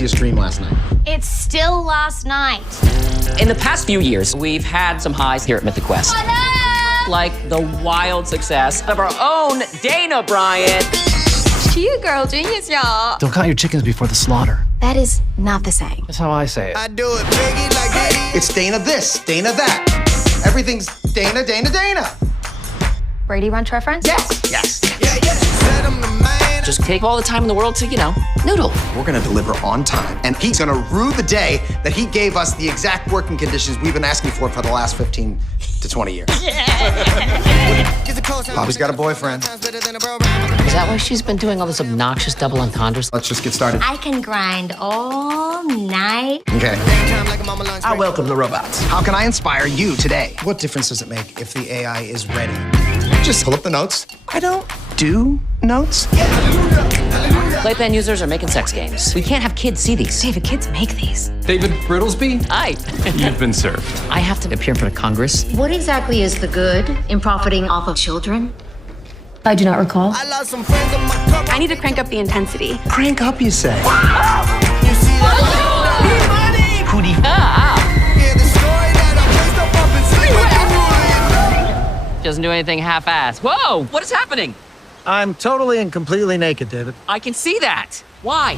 easiest dream last night? It's still last night. In the past few years, we've had some highs here at Mythic Quest. Like the wild success of our own Dana Bryant. You girl genius, y'all. Don't count your chickens before the slaughter. That is not the same. That's how I say it. I do it biggie like Diddy. It's Dana this, Dana that. Everything's Dana, Dana, Dana. Brady Bunch reference? Yes, yes. Yeah. Said I'm the man. Just take all the time in the world to, noodle. We're gonna deliver on time, and he's gonna rue the day that he gave us the exact working conditions we've been asking for the last 15 to 20 years. Bobby's got a boyfriend. Is that why she's been doing all this obnoxious double entendres? Let's just get started. I can grind all night. Okay. I welcome the robots. How can I inspire you today? What difference does it make if the AI is ready? Just pull up the notes. I don't do notes. Playpen users are making sex games. We can't have kids see these. David, kids make these. David Brittlesby? Hi. You've been served. I have to appear in front of Congress. What exactly is the good in profiting off of children? I do not recall. I lost some friends in my cup. I need to crank up the intensity. Crank up, you say. You see that? Pudi. Yeah, the story that I placed up in sleep. Doesn't do anything half-assed. Whoa, what is happening? I'm totally and completely naked, David. I can see that. Why?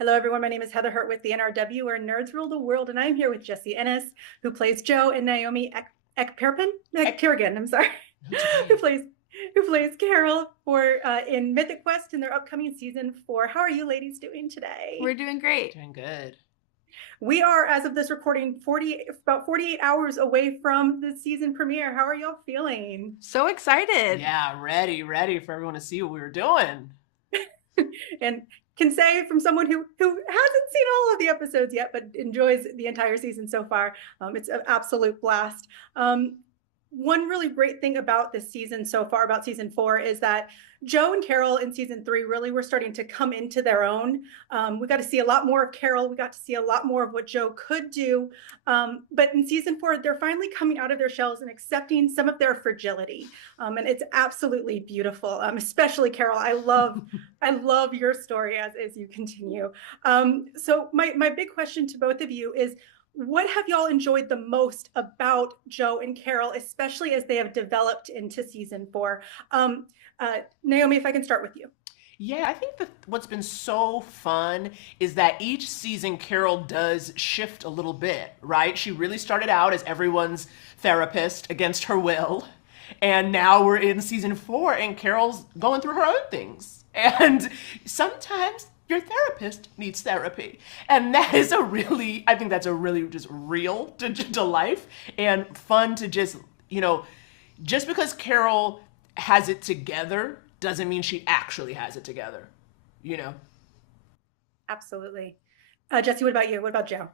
Hello, everyone. My name is Heather Hurt with the NRW, where nerds rule the world, and I'm here with Jessie Ennis, who plays Jo, and Naomi Ekperigin. I'm sorry, who plays Carol in Mythic Quest in their upcoming season 4. How are you ladies doing today? We're doing great. Doing good. We are, as of this recording, about 48 hours away from the season premiere. How are y'all feeling? So excited. Yeah, ready for everyone to see what we were doing. And can say from someone who hasn't seen all of the episodes yet, but enjoys the entire season so far, it's an absolute blast. One really great thing about this season so far, about season 4, is that Jo and Carol in season 3 really were starting to come into their own. We got to see a lot more of Carol. We got to see a lot more of what Jo could do. But in season 4, they're finally coming out of their shells and accepting some of their fragility. And it's absolutely beautiful, especially Carol. I love your story as you continue. So my big question to both of you is, what have y'all enjoyed the most about Jo and Carol, especially as they have developed into season 4? Naomi, if I can start with you. Yeah, I think that what's been so fun is that each season Carol does shift a little bit, right? She really started out as everyone's therapist against her will. And now we're in season 4 and Carol's going through her own things. And sometimes your therapist needs therapy. And that is I think that's a really just real to life and fun to just, just because Carol has it together doesn't mean she actually has it together, Absolutely. Jessie, what about you? What about Jo?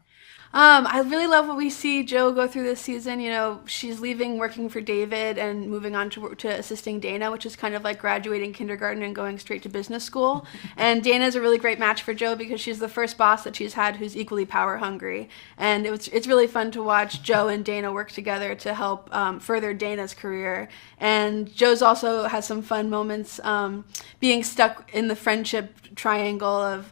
I really love what we see Jo go through this season. She's leaving working for David and moving on to assisting Dana, which is kind of like graduating kindergarten and going straight to business school. And Dana's a really great match for Jo because she's the first boss that she's had who's equally power hungry. And it's really fun to watch Jo and Dana work together to help further Dana's career. And Jo's also has some fun moments being stuck in the friendship triangle of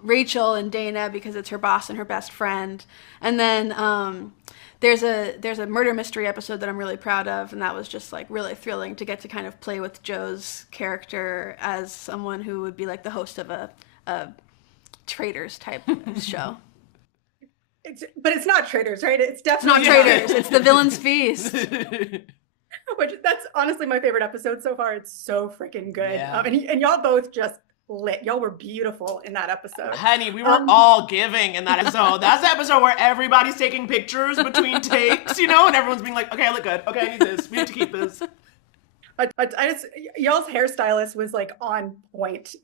Rachel and Dana because it's her boss and her best friend. And then there's a murder mystery episode that I'm really proud of, and that was just like really thrilling to get to kind of play with Jo's character as someone who would be like the host of a Traitors type show. But it's not Traitors, right? It's definitely not Traitors. It's the Villain's Feast. Which that's honestly my favorite episode so far. It's so freaking good. Yeah. And y'all both just lit. Y'all were beautiful in that episode. Honey, we were all giving in that episode. That's the episode where everybody's taking pictures between takes, and everyone's being like, okay, I look good. Okay, I need this. We need to keep this. Y'all's hairstylist was like on point.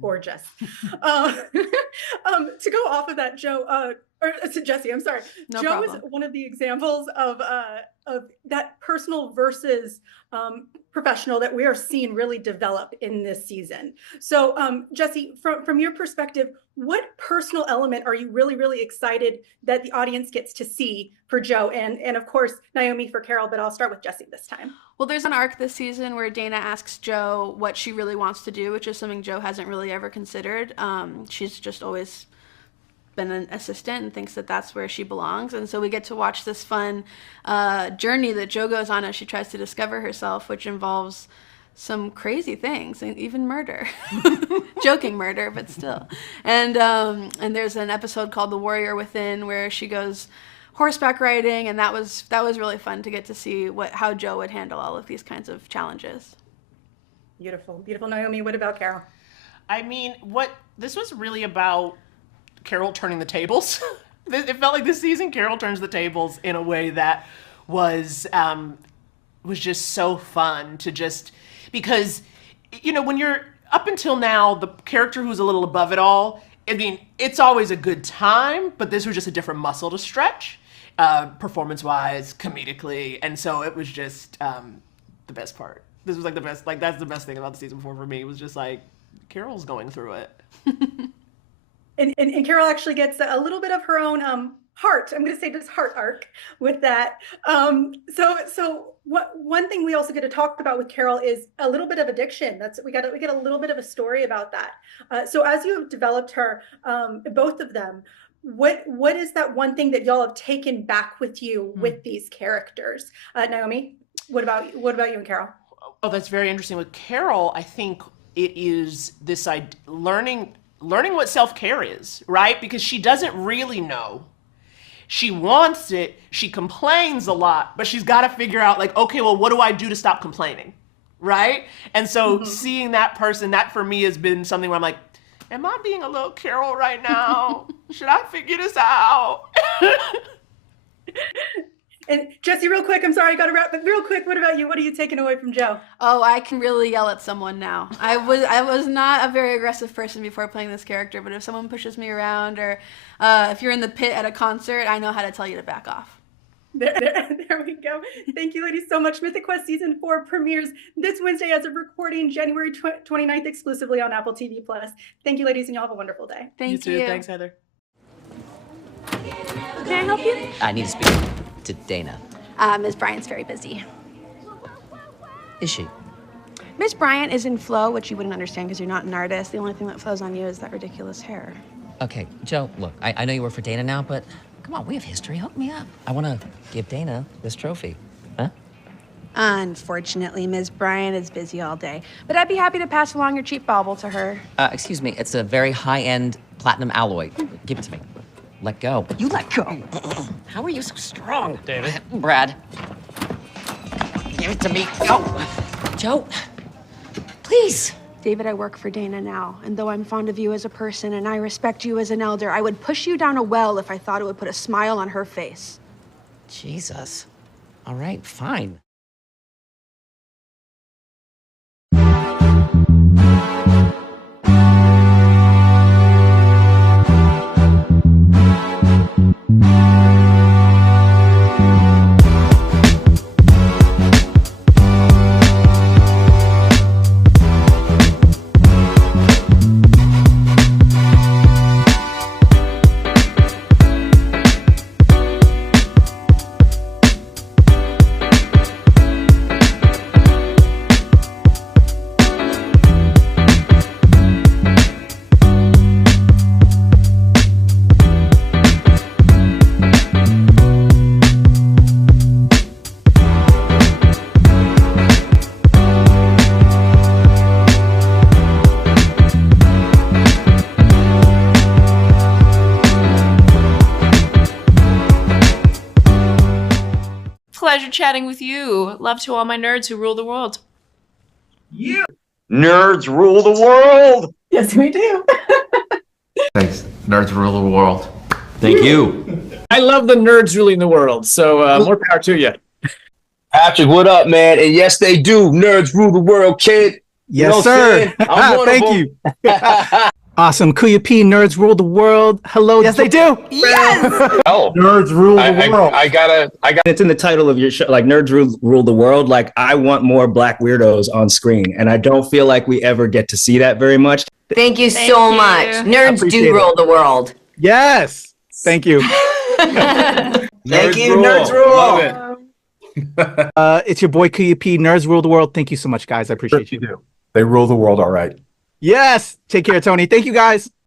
Gorgeous. To go off of that, Jo, Jessie, I'm sorry. No Jo problem. is one of the examples of that personal versus professional that we are seeing really develop in this season. So Jessie, from your perspective, what personal element are you really, really excited that the audience gets to see for Joe? And of course, Naomi for Carol, but I'll start with Jessie this time. Well, there's an arc this season where Dana asks Joe what she really wants to do, which is something Joe hasn't really ever considered. She's just always been an assistant and thinks that that's where she belongs. And so we get to watch this fun journey that Joe goes on as she tries to discover herself, which involves some crazy things, and even murder. Joking murder, but still. And there's an episode called The Warrior Within where she goes horseback riding, and that was really fun to get to see how Joe would handle all of these kinds of challenges. Beautiful, beautiful. Naomi, what about Carol? I mean, this was really about Carol turning the tables. It felt like this season Carol turns the tables in a way that was just so fun to just, because, you know, when you're up until now, the character who's a little above it all, I mean, it's always a good time, but this was just a different muscle to stretch, performance-wise, comedically, and so it was just the best part. This was like the best, like that's the best thing about the season before for me, was just like, Carol's going through it. And Carol actually gets a little bit of her own heart. I'm going to say this heart arc with that. So one thing we also get to talk about with Carol is a little bit of addiction. We get a little bit of a story about that. So as you have developed her, both of them, what is that one thing that y'all have taken back with you with these characters? Naomi, what about you and Carol? Oh, that's very interesting. With Carol, I think it is this learning what self-care is, right? Because she doesn't really know. She wants it, she complains a lot, but she's got to figure out, like, okay, well, what do I do to stop complaining, right? And so seeing that person, that for me has been something where I'm like, am I being a little Carol right now? Should I figure this out? And Jessie, real quick, I'm sorry, I got to wrap, but real quick, what about you? What are you taking away from Joe? Oh, I can really yell at someone now. I was not a very aggressive person before playing this character, but if someone pushes me around, or if you're in the pit at a concert, I know how to tell you to back off. There we go. Thank you, ladies, so much. Mythic Quest Season 4 premieres this Wednesday as of recording, January 29th, exclusively on Apple TV+. Thank you, ladies, and y'all have a wonderful day. Thank you. You too. Thanks, Heather. Can I help you? I need to speak to Dana. Ms. Bryant's very busy. Is she? Miss Bryant is in flow, which you wouldn't understand because you're not an artist. The only thing that flows on you is that ridiculous hair. Okay, Joe, look, I know you work for Dana now, but come on, we have history. Hook me up. I want to give Dana this trophy. Huh? Unfortunately, Ms. Bryant is busy all day, but I'd be happy to pass along your cheap bauble to her. Excuse me, it's a very high-end platinum alloy. Give it to me. Let go. You let go. How are you so strong? David. Brad. Give it to me. Go. Joe. Please. David, I work for Dana now, and though I'm fond of you as a person and I respect you as an elder, I would push you down a well if I thought it would put a smile on her face. Jesus. All right, fine. Pleasure chatting with you. Love to all my nerds who rule the world. You nerds rule the world. Yes, we do. Thanks. Nerds rule the world. Thank you. I love the nerds ruling the world, so more power to you. Patrick, what up, man? And yes, they do. Nerds rule the world, kid. Yes, what I'm sir. saying? I'm one Thank of you. Awesome. Kuya P, nerds rule the world. Hello. Yes, they do. Yes. Oh, Nerds rule the world. I got. It's in the title of your show, like Nerds Rule the World. Like, I want more black weirdos on screen, and I don't feel like we ever get to see that very much. Thank you so much. Nerds do rule the world. Yes. Thank you. Thank you, Nerds Rule. Love it. It's your boy Kuya P, nerds rule the world. Thank you so much, guys. I appreciate you. do. They rule the world all right. Yes. Take care, Tony. Thank you, guys.